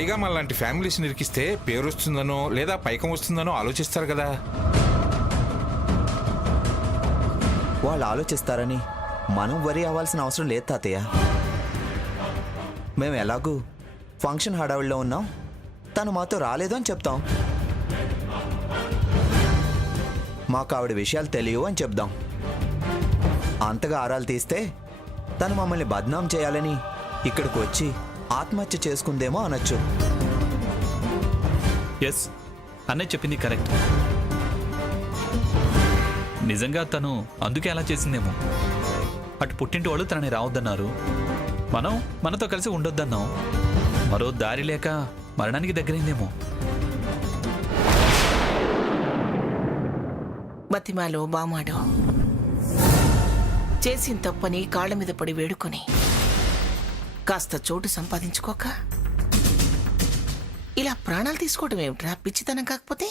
పైగా మనలాంటి ఫ్యామిలీస్ నిరికిస్తే పేరు వస్తుందనో లేదా పైకం వస్తుందనో ఆలోచిస్తారు కదా. వాళ్ళు ఆలోచిస్తారని మనం వరి అవ్వాల్సిన అవసరం లేదు తాతయ్య. మేము ఎలాగూ ఫంక్షన్ హడావిడిలో ఉన్నాం, తను మాతో రాలేదు అని చెప్తాం. మాకు ఆవిడ విషయాలు తెలియవు అని చెప్దాం. అంతగా ఆరాలు తీస్తే తను మమ్మల్ని బద్నాం చేయాలని ఇక్కడికి వచ్చి ఆత్మహత్య చేసుకుందేమో అనొచ్చు. ఎస్, అన్నయ్య చెప్పింది కరెక్ట్. నిజంగా తను అందుకే అలా చేసిందేమో. అటు పుట్టింటి వాళ్ళు తనని రావద్దన్నారు, మనం మనతో కలిసి ఉండొద్దన్నాం. మరో దారి లేక మరణానికి దగ్గరైందేమో. బతిమాలో బామాడో చేసిన తప్పని కాళ్ళ మీద పడి వేడుకొని కాస్త చోటు సంపాదించుకోక ఇలా ప్రాణాలు తీసుకోవడం ఏమిట్రా పిచ్చితనం కాకపోతే?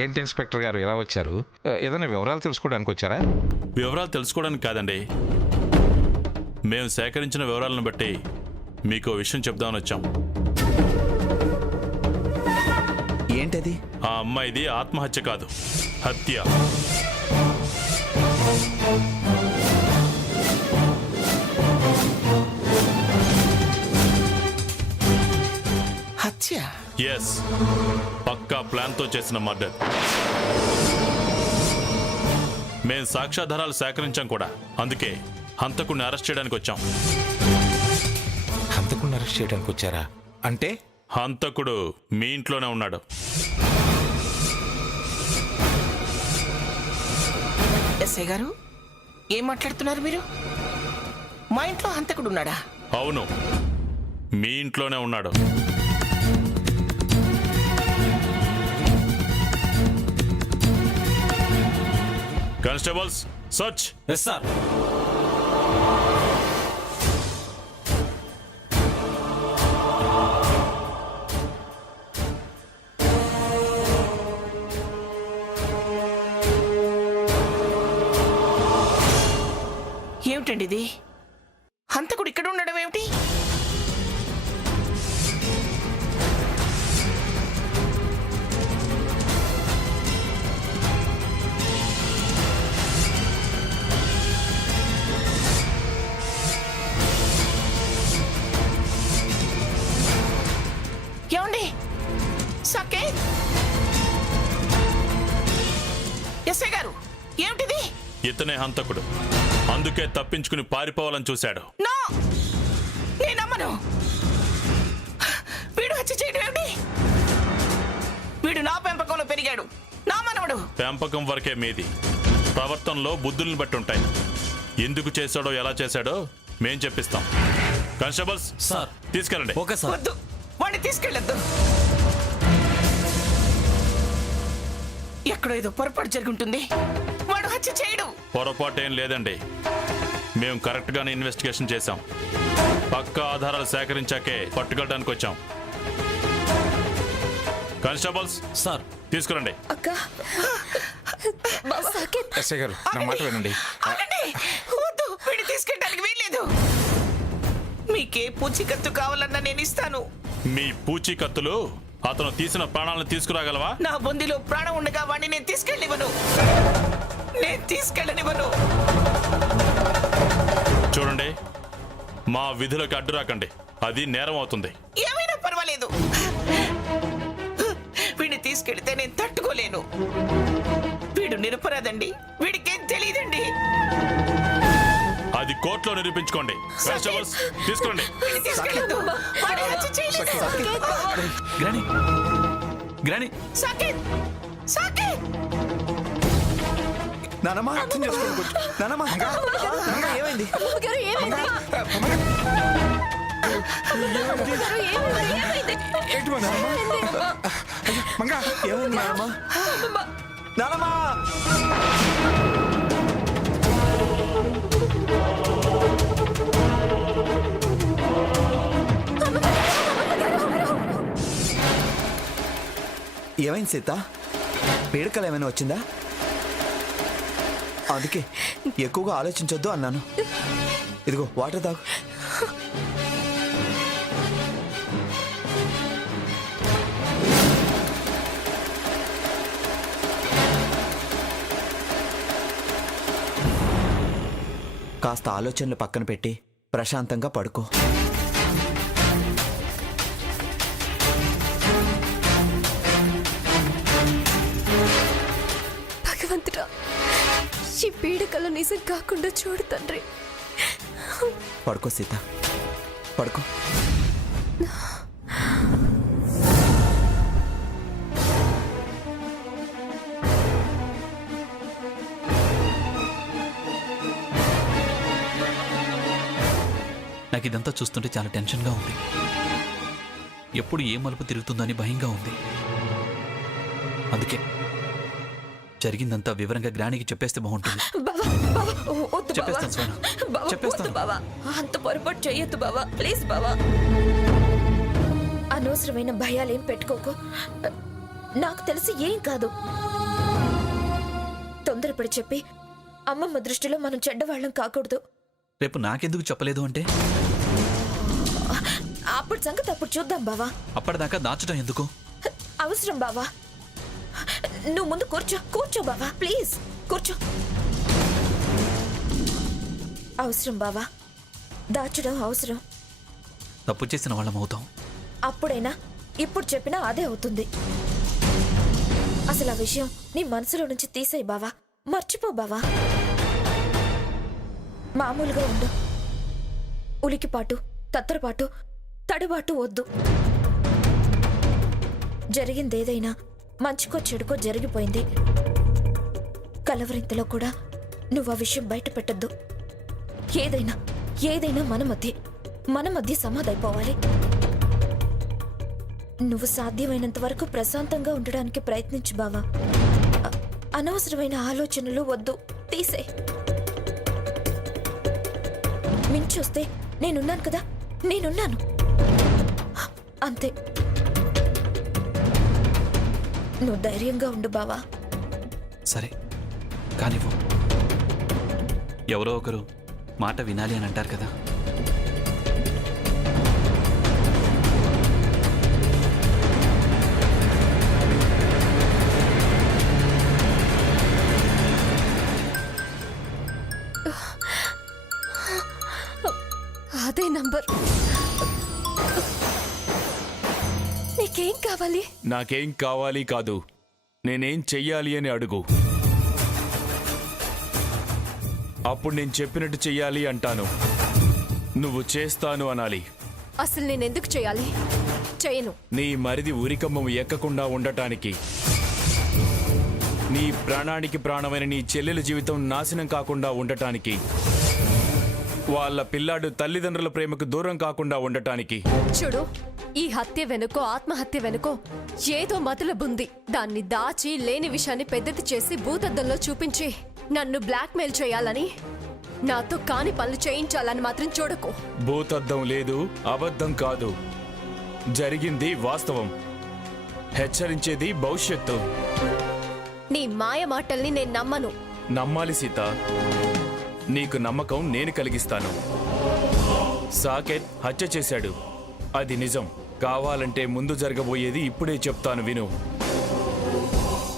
ఏంటి ఇన్స్పెక్టర్ గారు ఎలా వచ్చారు? ఏదైనా వివరాలు తెలుసుకోవడానికి వచ్చారా? వివరాలు తెలుసుకోవడానికి కాదండి, మేము సేకరించిన వివరాలను బట్టి మీకు విషయం చెప్దామని వచ్చాం. ఏంటది? ఆ అమ్మాయిది ఆత్మహత్య కాదు, హత్య. హత్య? ఎస్, పక్కా ప్లాన్తో చేసిన మర్డర్. మేం సాక్ష్యాధారాలు సేకరించాం కూడా, అందుకే హంతకుడిని అరెస్ట్ చేయడానికి వచ్చాం. హంతకుడిని అరెస్ట్ చేయడానికి వచ్చారా? అంటే హంతకుడు మీ ఇంట్లోనే ఉన్నాడు. ఎస్ఐ గారు, ఏం మాట్లాడుతున్నారు మీరు? మా ఇంట్లో హంతకుడు ఉన్నాడా? అవును, మీ ఇంట్లోనే ఉన్నాడు. Constables, search. Yes sir. ఏమిటండి ఇది? హంతకుడు ఇక్కడ ఉండడం ఏమిటి? ఏమండి? సాకేత్, ఎస్ఐ గారు, ఏమిటిది? ఇతనే హంతకుడు, అందుకే తప్పించుకుని పారిపోవాలని చూశాడు. నో, నేను నమ్మను. వీడు హత్య చేయడం ఏమిటి? వీడు నా పెంపకంలో పెరిగాడు, నా మనవడు. పెంపకం వరకే మీది, ప్రవర్తనలో బుద్ధుల్ని బట్టి ఉంటాయి. ఎందుకు చేశాడో ఎలా చేశాడో మేం చెప్పిస్తాం. కానిస్టేబుల్స్ సార్, తీసుకెళ్ళండి. Okay sir. వద్దు, వాడిని తీసుకెళ్ళొద్దు. ఎక్కడో ఏదో పొరపాటు జరుగుంటుంది. వాడు హత్య చేయడు. పొరపాటు ఏం లేదండి, మేము కరెక్ట్ గానే ఇన్వెస్టిగేషన్ చేశాం. పక్కా ఆధారాలు సేకరించాకే పట్టుకెళ్ళడానికి వచ్చాం. కానిస్టేబుల్స్ సార్, తీసుకురండి. ఎస్ఐ గారు, నా మాట వినండి. ఆగండి. వద్దు, వీడిని తీసుకెళ్ళడానికి వీల్లేదు. మీకే పూచికత్తు కావాలన్నా నేను ఇస్తాను. మీ పూచీకత్తులు అతను తీసిన ప్రాణాలను తీసుకురాగలవా? నా బొందిలో ప్రాణం ఉండగా వాడిని నేను తీసుకెళ్ళనివ్వను. నేను తీసుకెళ్ళనివ్వను. చూడండి, మా విధులకు అడ్డు రాకండి, అది నేరం అవుతుంది. ఏమైనా పర్వాలేదు, వీడిని తీసుకెళ్తే నేను తట్టుకోలేను. వీడు నిరపరాధండి, వీడికేం తెలియదండి. అది కోర్టులో నిరూపించుకోండి. కానిస్టేబుల్స్ తీసుకోండి. వీడిని తీసుకెళ్ళొద్దు. వాడు హత్య చేయలేదు. గ్రాని, గ్రాని. సాకేత్, సాకేత్. నానమ్మ, అర్థం చేసుకోండి. నానమ్మ, ఏమైంది? ఏంటి మా నాన్న? మంగా ఏమైంది నానమ్మా? నానమ్మా! ఏమైంది సీత? పీడకలు ఏమైనా వచ్చిందా? అందుకే ఎక్కువగా ఆలోచించొద్దు అన్నాను. ఇదిగో వాటర్ తాగు. కాస్త ఆలోచనలు పక్కన పెట్టి ప్రశాంతంగా పడుకో. భగవంతుడా, ఈ పీడకల నిజం కాకుండా చూడు తండ్రి. పడుకో సీత, పడుకో. నాకు ఇదంతా చూస్తుంటే చాలా టెన్షన్గా ఉంది. ఎప్పుడు ఏ మలుపు తిరుగుతుందని భయంగా ఉంది. అందుకే జరిగిందంతా వివరంగా గ్రానికి చెప్పేస్తే బాగుంటుంది. బావా, బావా, వద్దు బావా. చెప్పేస్తాను స్వనా, బావా, చెప్పేస్తాను. వద్దు బావా, అంత పొరపాటు చెయ్యొద్దు బావా, ప్లీజ్ బావా. అనవసరమైన భయాలేం పెట్టుకోకు. నాకు తెలిసి ఏం కాదు. తొందరపడి చెప్పి అమ్మమ్మ దృష్టిలో మనం చెడ్డవాళ్ళం కాకూడదు. రేపు నాకెందుకు చెప్పలేదు అంటే అప్పుడు సంగతి అప్పుడు చూద్దాం బావా. అప్పటిదాకా దాచడం ఎందుకు? అవసరం బావా. నువ్వు ముందు కూర్చో, కూర్చో బావా, ప్లీజ్ కూర్చో. అవసరం బావా, దాచడం అవసరం. తప్పు చేసిన వాళ్ళం అవుతాం. అప్పుడైనా ఇప్పుడు చెప్పినా అదే అవుతుంది. అసలు ఆ విషయం నీ మనసులో నుంచి తీసేయి బావా, మర్చిపో బావా. మామూలుగా ఉండు. ఉలికిపాటు, తత్తరపాటు, తడుబాటు వద్దు. జరిగిందేదైనా మంచికో చెడుకో జరిగిపోయింది. కలవరింతలో కూడా నువ్వు ఆ విషయం బయట పెట్టద్దు. ఏదైనా ఏదైనా మన మధ్య సమాధైపోవాలి. నువ్వు సాధ్యమైనంత వరకు ప్రశాంతంగా ఉండడానికి ప్రయత్నించు బావా. అనవసరమైన ఆలోచనలు వద్దు, తీసే. మించొస్తే నేనున్నాను కదా, నేనున్నాను అంతే. నువ్వు ధైర్యంగా ఉండు బావా. సరే కానివ్వు. ఎవరో ఒకరు మాట వినాలి అని అంటారు కదా. అదే నంబర్. నీకేం కావాలి? నాకేం కావాలి కాదు, నేనేం చెయ్యాలి అని అడుగు. అప్పుడు నేను చెప్పినట్టు చెయ్యాలి అంటాను, నువ్వు చేస్తాను అనాలి. అసలు నేను ఎందుకు చేయాలి? చేయను. నీ మరిది ఉరికమ్మం ఎక్కకుండా ఉండటానికి, నీ ప్రాణానికి ప్రాణమైన నీ చెల్లెల జీవితం నాశనం కాకుండా ఉండటానికి, వాళ్ళ పిల్లాడు తల్లిదండ్రుల ప్రేమకు దూరం కాకుండా ఉండటానికి. చూడు, ఈ హత్య వెనుకో ఆత్మహత్య వెనుకో ఏదో మతలబుంది. దాన్ని దాచి లేని విషయాన్ని పెద్దది చేసి భూతద్దంలో చూపించి నన్ను బ్లాక్మెయిల్ చేయాలని, నాతో కాని పనులు చేయించాలని మాత్రం చూడకు. భూతద్దం లేదు, అబద్ధం కాదు, జరిగింది వాస్తవం. హెచ్చరించేది భవిష్యత్తు. నీ మాయ మాటల్ని నేను నమ్మను. నమ్మాలి సీత, నీకు నమ్మకం నేను కలిగిస్తాను. సాకేత్ హత్య చేశాడు, అది నిజం. కావాలంటే ముందు జరగబోయేది ఇప్పుడే చెప్తాను విను.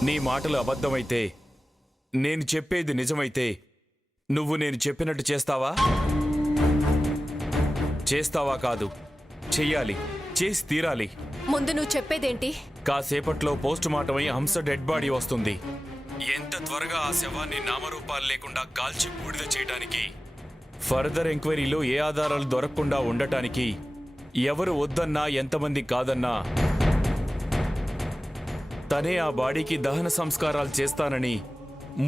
నీ మాటలు అబద్ధమైతే, నేను చెప్పేది నిజమైతే, నువ్వు నేను చెప్పినట్టు చేస్తావా? చేస్తావా? కాదు, చెయ్యాలి, చేసి తీరాలి. ముందు నువ్వు చెప్పేదేంటి? కాసేపట్లో పోస్ట్ మార్టం అయి హంస డెడ్ బాడీ వస్తుంది. ఎంత త్వరగా ఆ శవాన్ని నామరూపాలు లేకుండా కాల్చి బూడిద చేయడానికి, ఫర్దర్ ఎంక్వైరీలో ఏ ఆధారాలు దొరకకుండా ఉండటానికి, ఎవరు వద్దన్నా ఎంతమంది కాదన్నా తనే ఆ బాడీకి దహన సంస్కారాలు చేస్తానని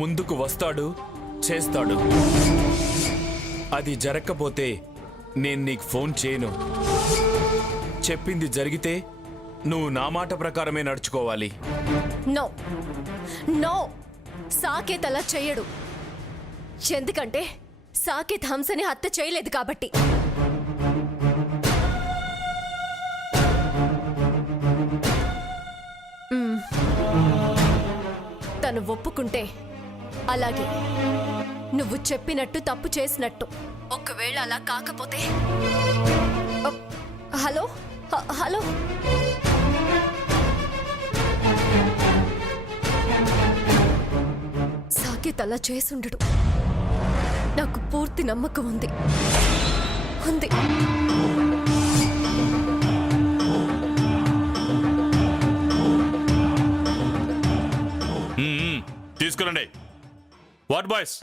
ముందుకు వస్తాడు, చేస్తాడు. అది జరగకపోతే నేను నీకు ఫోన్ చేయను. చెప్పింది జరిగితే నువ్వు నా మాట ప్రకారమే నడుచుకోవాలి. నో నో, సాకేత్ అలా చెయ్యడు. ఎందుకంటే సాకేత్ హంసని హత్య చేయలేదు కాబట్టి. తను ఒప్పుకుంటే అలాగే, నువ్వు చెప్పినట్టు తప్పు చేసినట్టు. ఒకవేళ అలా కాకపోతే హలో హలో, సాకేత్ అలా చేసుండడు. నాకు పూర్తి నమ్మకం ఉంది. తీసుకురండి. What boys?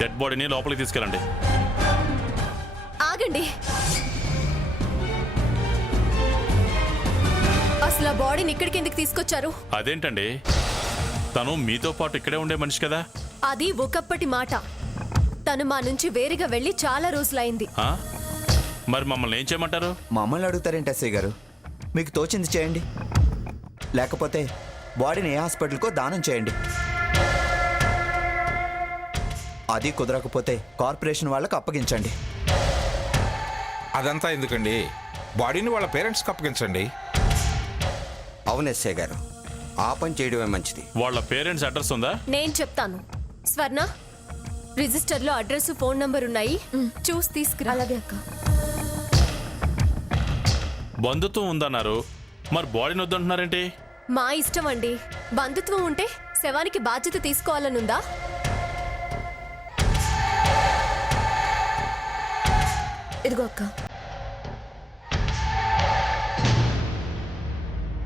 డెడ్ బాడీని లోపలికి తీసుకెళ్ళండి. ఆగండి. అసలు ఆ బాడీని ఇక్కడికి ఎందుకు తీసుకొచ్చారు? అదేంటండి, తను మీతో పాటు ఇక్కడే ఉండే మనిషి కదా. అది ఒకప్పటి మాట. తను మా నుంచి వేరుగా వెళ్ళి చాలా రోజులైంది. ఆ? మరి మమ్మల్ని ఏం చేయమంటారు? మమ్మల్ని అడుగుతారేంటి ఎస్ఐ గారు? మీకు తోచింది చేయండి, లేకపోతే బాడీని ఏ హాస్పిటల్కో దానం చేయండి. అది కుదరకపోతే కార్పొరేషన్ వాళ్ళకు అప్పగించండి. అదంతా ఎందుకండి, బాడీని వాళ్ళ పేరెంట్స్కి అప్పగించండి. అవును ఎస్ఐ గారు, ఆ పని చేయడమే మంచిది. వాళ్ళ పేరెంట్స్ అడ్రస్ ఉందా? నేను చెప్తాను. స్వర్ణ, రిజిస్టర్లో అడ్రస్, ఫోన్ నంబర్ ఉన్నాయి, చూసి తీసుకురా. అలాగే అక్క. బంధుత్వం ఉందన్నారు, మరి బాడీని వద్దంటున్నారేంటి? మా ఇష్టం అండి. బంధుత్వం ఉంటే శవానికి బాధ్యత తీసుకోవాలనుందా? ఇదిగో అక్క,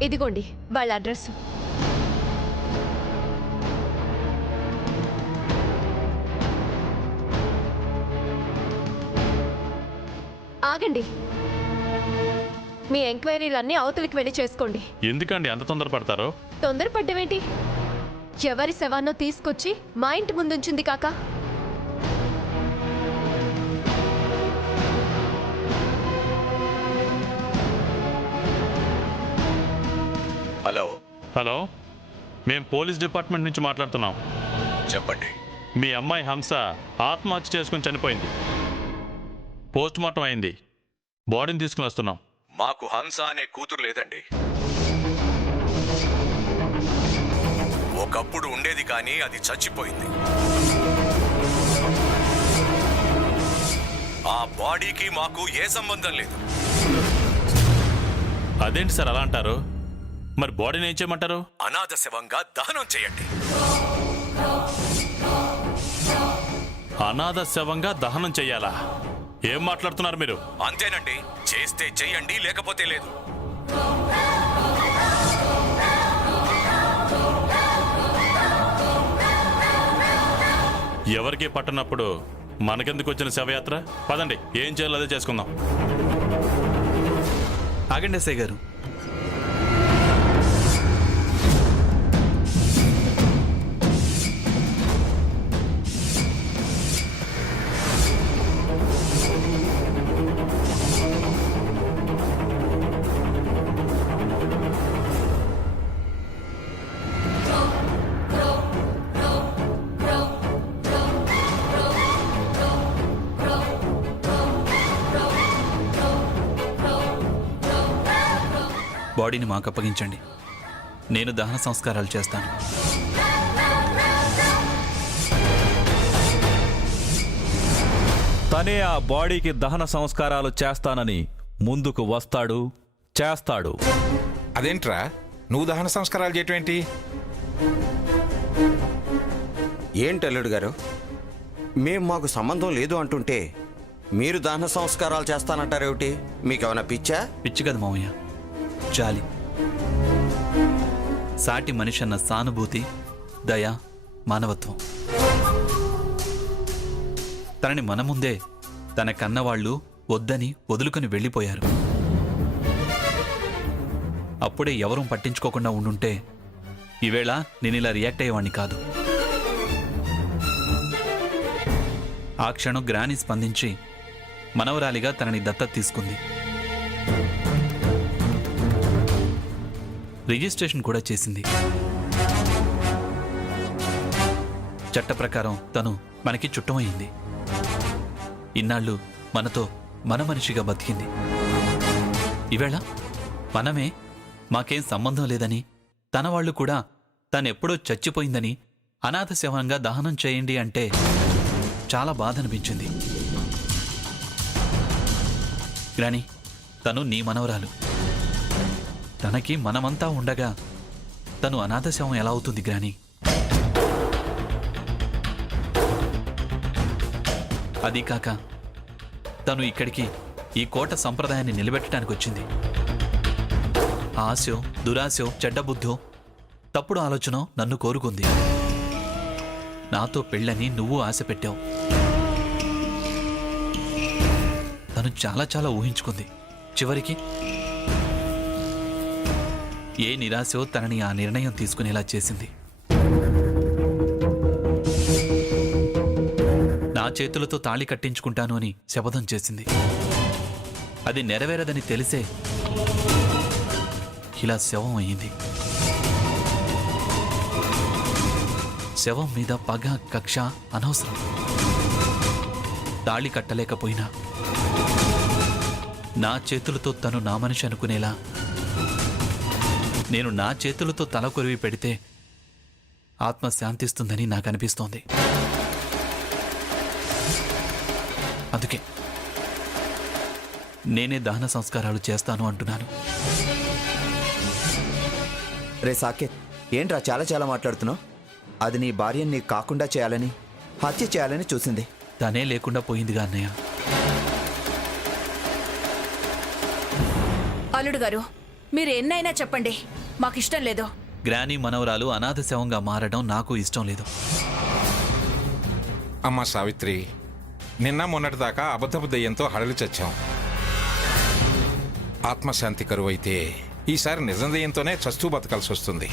ఇదిగోండి వాళ్ళ అడ్రస్. ఆగండి, మీ ఎంక్వైరీలన్నీ అవతలికి వెళ్ళి చేసుకోండి. ఎందుకండి అంత తొందరపడతారు? తొందరపడ్డమేంటి? ఎవరి శవాన్నో తీసుకొచ్చి మా ఇంటి ముందుంచింది కాక. హలో, మేము పోలీస్ డిపార్ట్మెంట్ నుంచి మాట్లాడుతున్నాం. చెప్పండి. మీ అమ్మాయి హంస ఆత్మహత్య చేసుకుని చనిపోయింది. పోస్ట్ మార్టం అయింది. బాడీని తీసుకుని వస్తున్నాం. మాకు హంస అనే కూతురు లేదండి. ఒకప్పుడు ఉండేది కానీ అది చచ్చిపోయింది. ఆ బాడీకి మాకు ఏ సంబంధం లేదు. అదేంటి సార్ అలా అంటారు? మరి బాడీని ఏం చేయమంటారు? అనాథ శవంగా దహనం చేయండి. అనాథ శవంగా దహనం చెయ్యాలా? ఏం మాట్లాడుతున్నారు మీరు? అంతేనండి, చేస్తే చెయ్యండి, లేకపోతే లేదు. ఎవరికి పట్టనప్పుడు మనకెందుకు వచ్చిన శవయాత్ర? పదండి, ఏం చేయాలో అదే చేసుకుందాం. ఆగండి ఎస్ఐ గారు. బాడీని మాకు అప్పగించండి. నేను దహన సంస్కారాలు చేస్తాను. తనే ఆ బాడీకి దహన సంస్కారాలు చేస్తానని ముందుకు వస్తాడు, చేస్తాడు. అదేంట్రా, నువ్వు దహన సంస్కారాలు చేయటం ఏంటి? ఏంటి అల్లుడు గారు, మాకు సంబంధం లేదు అంటుంటే మీరు దహన సంస్కారాలు చేస్తానంటారేమిటి? మీకేమైనా పిచ్చా? పిచ్చి కదా మామయ్య, జాలి. సాటి మనిషి అన్న సానుభూతి, దయ, మానవత్వం. తనని మన ముందే తన కన్నవాళ్ళు వద్దని వదులుకొని వెళ్ళిపోయారు. అప్పుడే ఎవరూ పట్టించుకోకుండా ఉండుంటే ఈవేళ నేను ఇలా రియాక్ట్ అయ్యేవాణ్ణి కాదు. ఆ క్షణం గ్రాని స్పందించి మనవరాలిగా తనని దత్తత తీసుకుంది. రిజిస్ట్రేషన్ కూడా చేసింది. చట్ట ప్రకారం తను మనకి చుట్టమయ్యింది. ఇన్నాళ్ళు మనతో మన మనిషిగా బతికింది. ఈవేళ మనమే మాకేం సంబంధం లేదని, తన వాళ్ళు కూడా తనెప్పుడో చచ్చిపోయిందని అనాథ శవంగా దహనం చేయండి అంటే చాలా బాధ అనిపించింది. గ్రాని, తను నీ మనవరాలు. తనకి మనమంతా ఉండగా తను అనాథ శవం ఎలా అవుతుంది గ్రాని? అది కాక తను ఇక్కడికి ఈ కోట సంప్రదాయాన్ని నిలబెట్టడానికి వచ్చింది. ఆశో, దురాశో, చెడ్డ బుద్ధో, తప్పుడు ఆలోచన నన్ను కోరుకుంది. నాతో పెళ్ళని నువ్వు ఆశ పెట్టావు. తను చాలా చాలా ఊహించుకుంది. చివరికి ఏ నిరాశో తనని ఆ నిర్ణయం తీసుకునేలా చేసింది. నా చేతులతో తాళి కట్టించుకుంటాను అని శపథం చేసింది. అది నెరవేరదని తెలిసే ఇలా శవం అయ్యింది. శవం మీద పగ, కక్ష అనవసరం. తాళి కట్టలేకపోయినా నా చేతులతో తను నా మనిషి అనుకునేలా నేను నా చేతులతో తల కొరివి పెడితే ఆత్మ శాంతిస్తుందని నాకు అనిపిస్తోంది. అందుకే నేనే దహన సంస్కారాలు చేస్తాను అంటున్నాను. రే సాకేత్, ఏంట్రా చాలా చాలా మాట్లాడుతున్నావు? అది నీ భార్యని నీకు కాకుండా చేయాలని, హత్య చేయాలని చూసింది. తనే లేకుండా పోయిందిగా అన్నయ్య. అల్లుడు గారు, మీరు ఎన్నైనా చెప్పండి, మాకిష్టం లేదు. గ్రాని మనవరాలు అనాథ శవంగా మారడం నాకు ఇష్టం లేదు. అమ్మా సావిత్రి, నిన్న మొన్నటిదాకా అబద్ధపు దయ్యంతో హడలి చచ్చాం. ఆత్మశాంతి కరువైతే ఈసారి నిజం దయ్యంతోనే చస్తూ బతకాల్సి వస్తుంది.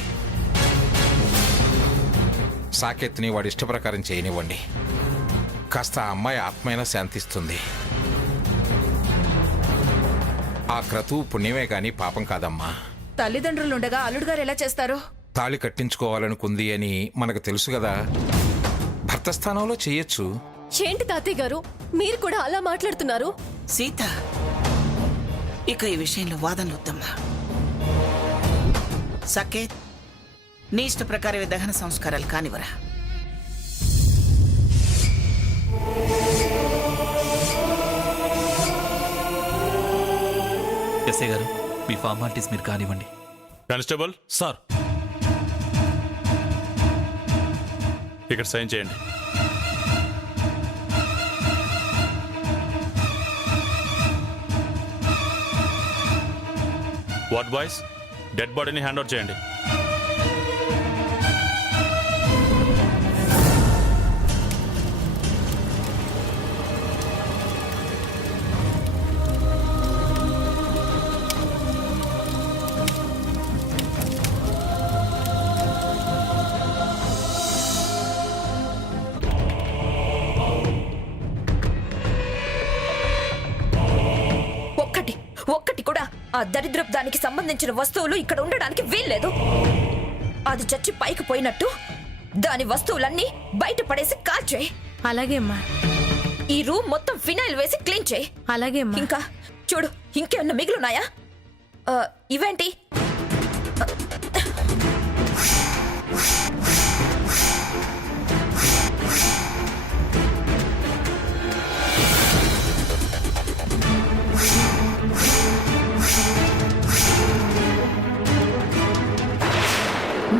సాకేత్ని వాడి ఇష్ట ప్రకారం చేయనివ్వండి. కాస్త ఆ అమ్మాయి ఆత్మైనా శాంతిస్తుంది. ఆ క్రతువు పుణ్యమే కాని పాపం కాదమ్మా. తల్లిదండ్రులుండగా అల్లుడు గారు ఎలా చేస్తారు? తాళి కట్టించుకోవాలనుకుంది అని మనకు తెలుసు కదా, భర్త స్థానంలో చెయ్యొచ్చు. ఏంటి తాతయ్య గారు, మీరు కూడా అలా మాట్లాడుతున్నారు? సీత, ఇక ఈ విషయంలో వాదనలు వద్దమ్మా. సకేత్, నీ ఇష్ట ప్రకారమే దహన సంస్కారాలు కానివరా. ఎస్ఐ గారు, మీ ఫార్మాలిటీస్ మీరు కానివ్వండి. Constable sir. ఇక్కడ సైన్ చేయండి. వార్డ్ బాయ్స్, డెడ్ బాడీని హ్యాండ్ ఓవర్ చేయండి. ఒక్కటి కూడా ఆ దరిద్రపు దానికి సంబంధించిన వస్తువులు ఇక్కడ ఉండడానికి వీల్లేదు. అది చచ్చి పైకి పోయినట్టు దాని వస్తువులన్నీ బయట పడేసి కాల్చేయి. అలాగే అమ్మా. ఈ రూమ్ మొత్తం ఫినాయిల్ వేసి క్లీన్ చేయి. అలాగే అమ్మా. ఇంకా చూడు, ఇంకేమన్నా మిగిలినాయా? ఇవేంటి?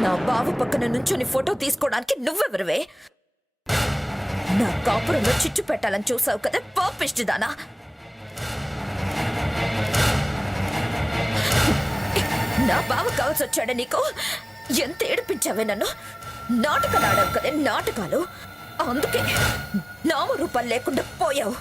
నా బావు పక్కన నుంచొని ఫోటో తీసుకోవడానికి నువ్వెవరివే? నా కాపురంలో చిచ్చు పెట్టాలని చూసావు కదా పాపిష్టిదానా. నా బావ కావాల్సి వచ్చాడే నీకు? ఎంత ఏడిపించావే నన్ను. నాటకాలు ఆడావు కదే నాటకాలు. అందుకే నామరూపాలు లేకుండా పోయావు